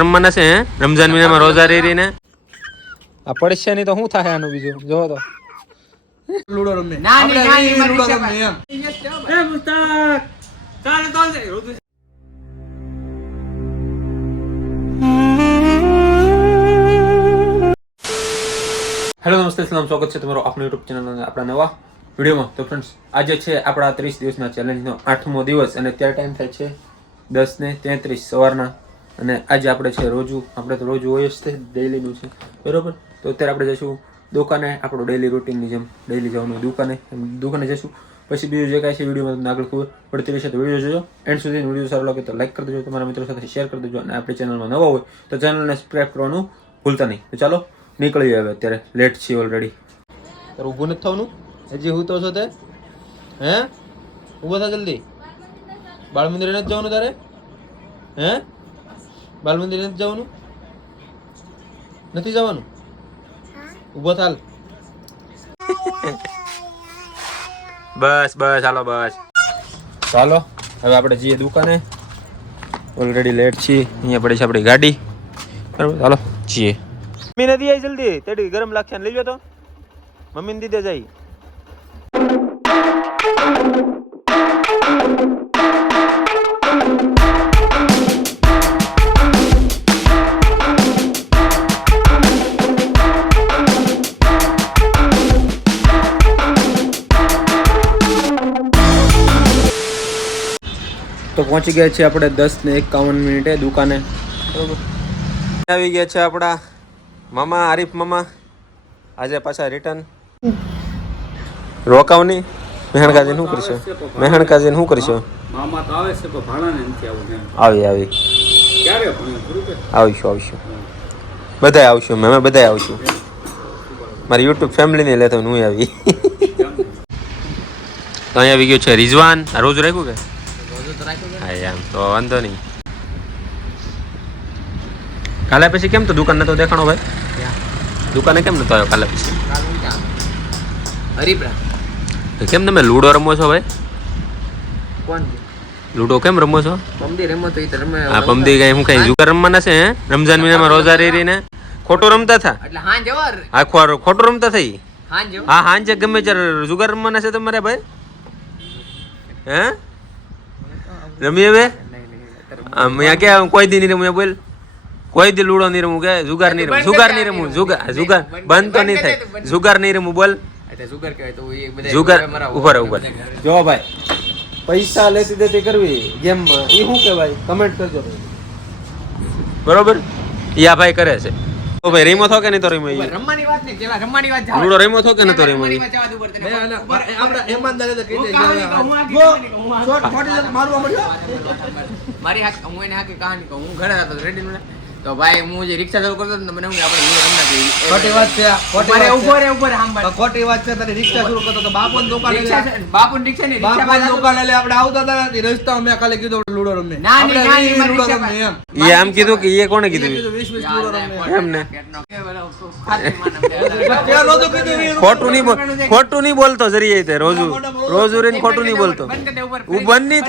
રમવાના છે રમજાન મહિનામાં રોજા રહી ને આ પડશે નહીં તો શું થાય આનું બીજું જોવો તો લૂડો રમે હેલો નમસ્તે સલામ સ્વાગત છે તમારો આપણા યુટ્યુબ ચેનલ અને આપણા નવા વિડીયોમાં. તો ફ્રેન્ડ્સ આજે છે આપણા 30 દિવસના ચેલેન્જનો 8મો દિવસ અને અત્યારે ટાઈમ થાય છે 10:33 સવારના. અને આજે આપણે છે આપણે તો રોજ હોય જ છે, ડેઈલીનું છે બરોબર. તો અત્યારે આપણે જઈશું દુકાને, આપણું ડેઈલી રૂટીનની જેમ ડેઈલી જવાનું દુકાને જઈશું. પછી બીજું જે કાંઈ છે વિડીયોમાં તમને આગળ ખબર પડતી રહેશે તો વિડીયો જોજો એન્ડ સુધી. વિડીયો સારો લાગે તો લાઈક કરી દેજો, તમારા મિત્રો સાથે શેર કરી દેજો અને આપણી ચેનલમાં નવા હોય તો ચેનલને સબસ્ક્રાઈબ કરવાનું ભૂલતા નહીં. તો ચાલો નીકળી આવે, અત્યારે લેટ છે ઓલરેડી. તારે ઊભું નથી થવાનું હજી હું તો છો તે હે ઊભો થા જલ્દી. બાળ મંદિરે નથી જવાનું તારે? હે બાળ મંદિરે નથી જવાનું? નથી જવાનું? ઊભો થાલ. બસ બસ હાલો બસ ચાલો હવે આપણે જઈએ દુકાને. ઓલરેડી લેટ છીએ, અહીંયા પડી છે આપણી ગાડી બરાબર. ચાલો જઈએ. મમ્મી નથી આવી જલ્દી, તેડી ગરમ લાગશે લઈ લો તો મમ્મીને દીધે જાય. તો પહોંચી ગયા છે આપણે 10:51 દુકાને બરોબર. આવી ગયા છે આપણા મામા આરીફ મામા. આજે પાછા રિટર્ન રોકાવની મહેણકાજી શું કરશો? મહેણકાજી શું કરશો? મામા તો આવે છે પણ ભાણાને નથી આવું. આવી ક્યારે આવશું બધાય આવશું, અમે બધાય આવશું. મારી યુટ્યુબ ફેમિલીને લેતો હું આવી. તો અહીંયા આવી ગયો છે રિઝવાન. આ રોજ રાખ્યું કે? હા એમ તો વાંધો નહીં. કાલે પછી કેમ તો દુકાન નતો દેખાણો ભાઈ? દુકાને કેમ નતો આવ્યો કાલે પછી? કેમ તમે લૂડો રમો છો ભાઈ? કોણ લૂડો કેમ રમો છો? પમદી રમો તો ઈ તો રમે. હા પમદી કઈ હું કઈ જુગાર રમવાના છે હે? રમજાન મહિનામાં રોજા રહીને ખોટો રમતા થા એટલે હાંજ જવર આખો ખોટો રમતા થઈ. હાંજ જવર હા હાંજે ગમે ત્યારે જુગાર રમવાના છે તમારે ભાઈ? હે રમી હવે અહીંયા કે કોઈ દી નહીં રમું બોલ, કોઈ દી લૂડો નહીં રમું કે જુગાર નહીં રમું, જુગાર નહીં રમું, જુગાર બંધ તો નહીં થાય, જુગાર નહીં રમું બોલ. એટલે જુગાર કહેવાય તો એ બધા જુગાર ઉપર જો ભાઈ પૈસા લેતી દેતી કરવી ગેમમાં એ શું કહેવાય? કમેન્ટ કરજો બરોબર. યા ભાઈ કરે છે તો ભાઈ રીમો થો કે નહીં તો રીમો? રમવાની વાત નહીં, પેલા રમવાની વાત જાવ. લૂડો રીમો થો કે ન તો રીમો? આપણે ઈમાનદારી કહી દઈએ મારી હાથ હું એને હાકી કહાની કહું. હું ઘરે હતો રેડી ને તો ભાઈ હું જે રિક્ષા ચાલુ કરતો ને મને હું આપણે રમના કે ખોટી વાત છે. ઉભો રે સાંભળ. ખોટી વાત છે. તારી રિક્ષા શરૂ કરતો તો બાપુની દુકાન બાપુની રિક્ષા નહીં, રિક્ષા બાપુની દુકાન એટલે આપણે આવતા હતા રસ્તા મેં ખાલી કીધું લૂડો રમે. લૂડો રમે એમ. એ આમ કીધું કે એ કોણે કીધું? 20 લૂડો રમે એમ ને ત્યાં નહોતું કીધું. ખોટું નહીં બોલતો જરી તે રોજુ રહીને ખોટું નહીં બોલતો. બંધ નહીં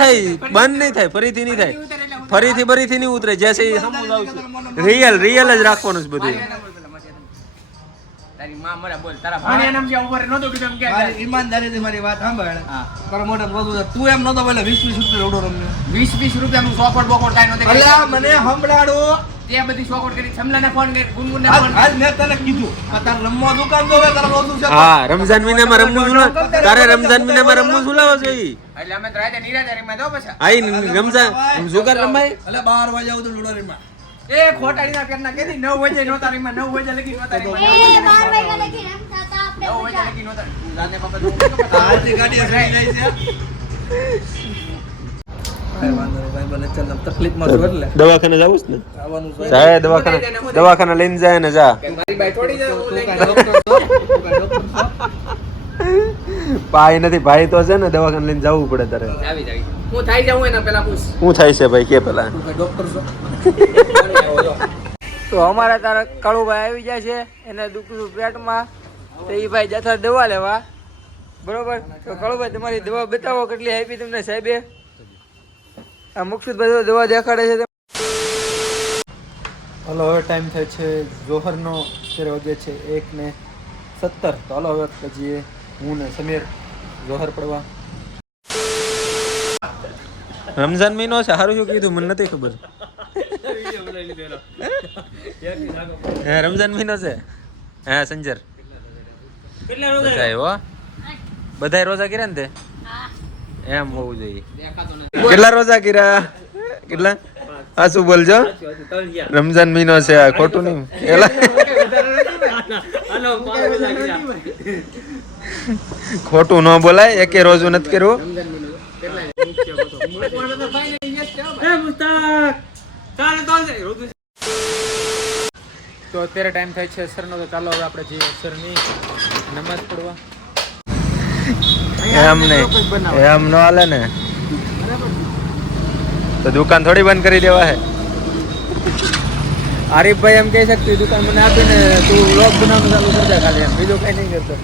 થાય ફરીથી નહીં થાય, ફરીથી નહીં ઉતરે. જેસે રિયલ જ રાખવાનું છે બધું. તારી માં મરા બોલ તારા ભાણિયા નામ જે ઉપર નતો કીધું એમ કે ઈમાનદારીથી મારી વાત સાંભળ. તારા મોઢે બધું તું એમ નતો બોલે 20 રૂપિયા લૂડો રમે. 20 રૂપિયાનું ચોકડ બોકડ કાઈ નતો. અલ્યા મને સંભળાડો તે બધી ચોકડ કરી સમલાને ફોન કરી, ગુનગુનને ફોન હાલ મેં તને કીધું તાર રમવા દુકાન જોવે તારા રોજુ છે. હા રમજાન મહિનામાં રમવું છું તારે રમજાન મહિનામાં રમવું છું લાવો છે ઈ. એટલે અમે તો રાતે નિરાધારીમાં દો પછી આઈ રમજાન જુગાર રમાય. એટલે 12 વાગે આવું તો લૂડો રમે. એ ખોટાડીના પેરના કેદી 9 વાગે નહોતા રીમાં, 9 વાગે લગી નહોતા રીમાં, 9 વાગે લગી નહોતા. જાને બાપા તો આજી ગાડી આવી જાય છે. ભાઈ વાંધો નહીં ભાઈ બને ચાલ તકલીફમાં છો એટલે દવાખાને જાવું છે ને? આવવાનું છે. જાય દવાખાને લઈને જાય ને જા. મારી બાઈ થોડી જાય હું લઈને ભાઈ નથી, ભાઈ તો છે ને દવાખાને લઈને જવું પડે તારે. આવી હું થઈ જાઉં એના પેલા પૂછ શું થાય છે ભાઈ કે પેલા? ડોક્ટર છો તો અમારા તારા કાળુભાઈ આવી જાય છે, એને દુખતું પેટમાં, તો એ ભાઈ જતા દવા લેવા બરોબર. તો કાળુભાઈ તમારી દવા બતાવો કેટલી આપી તમને સાહેબે? આ મુક્ષુદભાઈ દવા દેખાડે છે. હાલો હવે ટાઈમ થાય છે જોહરનો, અત્યારે વાગે છે 1:17. તો હાલો હવે પછી હું ને સમીર જોહર પડવા. રમઝાન મહિનો છે, સારું શું કીધું મને નથી ખબર. હે રમઝાન મહિનો છે. હા સંજર બધાય રોજા કર્યા ને તે એમ હોવું જોઈએ. કેટલા રોજા કર્યા? કેટલા? આ શું બોલજો? રમઝાન મહિનો છે, આ ખોટું નહીં. ખોટું ન બોલાય, એકે રોજુ નથી કર્યું. તો અત્યારે ટાઈમ થાય છે અસરનો, તો ચાલો હવે આપણે જઈએ અસરની નમાઝ પડવા. એમ નહીં, એમ ન હાલે ને, તો દુકાન થોડી બંધ કરી દેવા હે. આરીફભાઈ એમ કહી શકતી દુકાન મને આપીને તું વ્લોગ બનાવવાનું ચાલુ કરી દે ખાલી, એમ બીજું કઈ નહીં કરતો.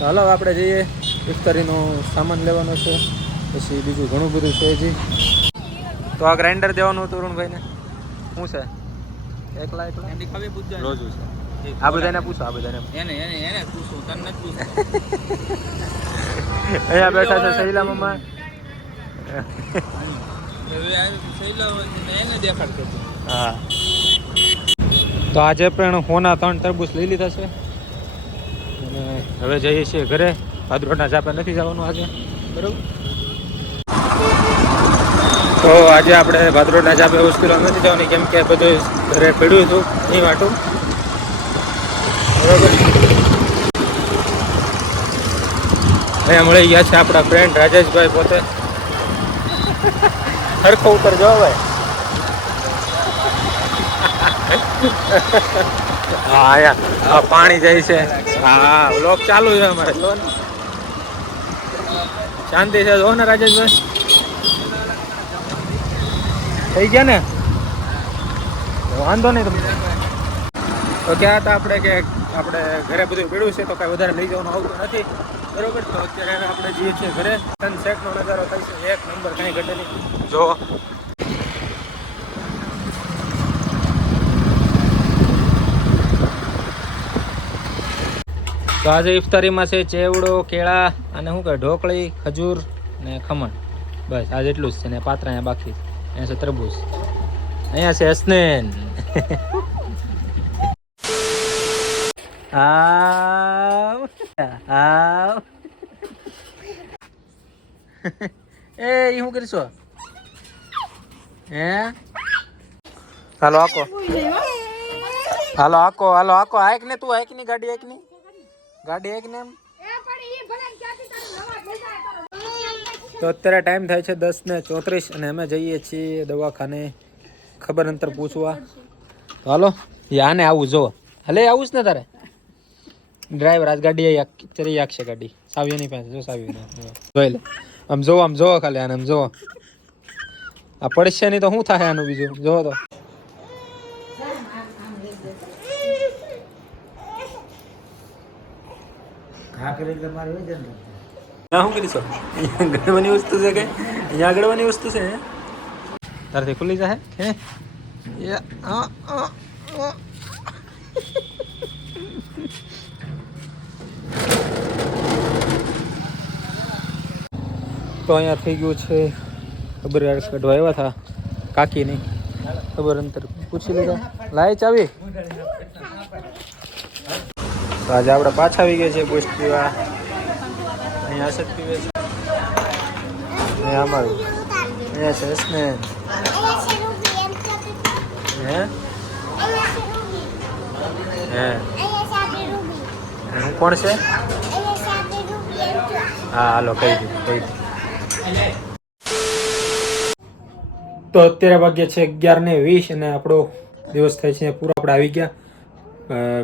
ચાલો આપણે જઈએ, ઇફતારીનો સામાન લેવાનો છે, પછી બીજું ઘણું બધું છે હજી. તો આ ગ્રાઇન્ડર દેવાનું હતું અરુણભાઈને. શું છે? એકલા રોજુ છે. આ બધાને પૂછો, આ બધાને અહીંયા બેઠા છે શૈલા મામા. હા, તો આજે પણ હોના 3 તરબૂચ લઈ લીધા છે અને હવે જઈએ છીએ ઘરે. ભાદરોડના ઝાપે નથી જવાનું આજે, બરોબર. તો આજે આપણે ભાદરોડના ઝાપે હોસ્પિટલ નથી જવાની, કેમ કે બધું ઘરે પડ્યું હતું એ માટું, બરોબર. અહીંયા મળી ગયા છે આપણા ફ્રેન્ડ રાજેશભાઈ પોતે. સરખો ઉપર જો ભાઈ. હા અહીંયા પાણી જાય છે. હા વ્લોગ ચાલુ છે અમારે, જો ને. શાંતિ છે, જો ને રાજેશભાઈ. થઈ ગયા ને, વાંધો નહીં તમને. તો ક્યાં હતા આપણે કે આપણે ઘરે બધું પીડ્યું છે, તો કાંઈ વધારે લઈ જવાનું આવતું નથી, બરોબર. તો અત્યારે આપણે જઈએ છીએ ઘરે. સનસેટનો નજારો થાય છે 1 નંબર, કાંઈ ઘટે નહીં. જો તો આજે ઇફતારીમાં છે ચેવડો, કેળા અને શું કહે ઢોકળી, ખજૂર ને ખમણ. બસ આજે એટલું જ છે ને પાત્રા અહીંયા બાકી. અહીંયા છે તરબૂચ, અહીંયા છે હસનેન. આવ આવ એ શું કરીશો? હે હાલો આકો, હાલો આકો, હાલો આકો. હાઈક ને તું, હાઈક ની ગાડી, હાઈક ની ગાડી, હાઈક ને એમ. તો અત્યારે ટાઈમ થાય છે 10:34 અને અમે જઈએ છીએ દવાખાને ખબર અંતર પૂછવા. તો હાલો આને આવું જો, હલે આવું જ ને તારે. ડ્રાઈવર આજ ગાડી ચરી આખશે ગાડી. સાવી નહીં પાસે જો, સાવી જોઈ લે. આમ જો, આમ જો ખાલી આને, આમ જો. આ પડશે નહીં તો શું થાય આનું બીજું? જો તો શું કરીશો? ગળવાની વસ્તુ છે કે અહીંયા ગળવાની વસ્તુ છે? તારથી ખુલ્લી જાય હે? તો અહીંયા થઈ ગયું છે ખબર કાઢવા આવ્યા હતા કાકી નહીં, ખબર અંતર પૂછી લીધા. લાય ચાવી. તો આજે આપણે પાછા આવી ગયા છે બુસ્ટ પીવા. અહીંયા હસત પીવે છે, અહીંયા અમારું, અહીંયા છે હસનેન. હે હે હું કોણ છે? હા હાલો કહી દીધું, કહી દીધું. તો અત્યારે વાગ્યા છે 11:20 અને આપણો દિવસ થાય છે પૂરો. આપણે આવી ગયા,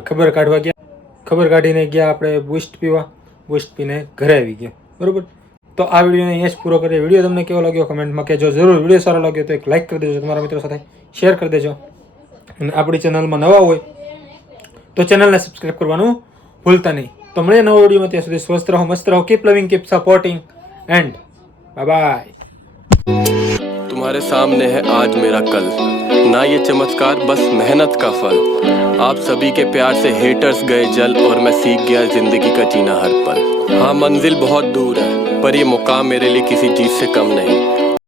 ખબર કાઢવા ગયા, ખબર કાઢીને ગયા આપણે બુસ્ટ પીવા. બુસ્ટ પીને ઘરે આવી ગયા, બરોબર. તો આ વિડીયોને અહીંયા જ પૂરો કરીએ. વિડીયો તમને કેવો લાગ્યો કમેન્ટમાં કહેજો જરૂર. વિડીયો સારો લાગ્યો તો એક લાઇક કરી દેજો, તમારા મિત્રો સાથે શેર કરી દેજો. અને આપણી ચેનલમાં નવા હોય તો ચેનલને સબસ્ક્રાઈબ કરવાનું ભૂલતા નહીં. તો મળીએ નવા વિડીયોમાં, ત્યાં સુધી સ્વસ્થ રહો, મસ્ત રહો, કીપ લવિંગ, keep supporting and bye bye. तुम्हारे सामने है आज मेरा कल. ना ये चमत्कार बस मेहनत का फल। आप सभी के प्यार से हेटर्स गए जल और मैं सीख गया जिंदगी का जीना हर पल। हाँ मंजिल बहुत दूर है पर ये मुकाम मेरे लिए किसी चीज से कम नहीं।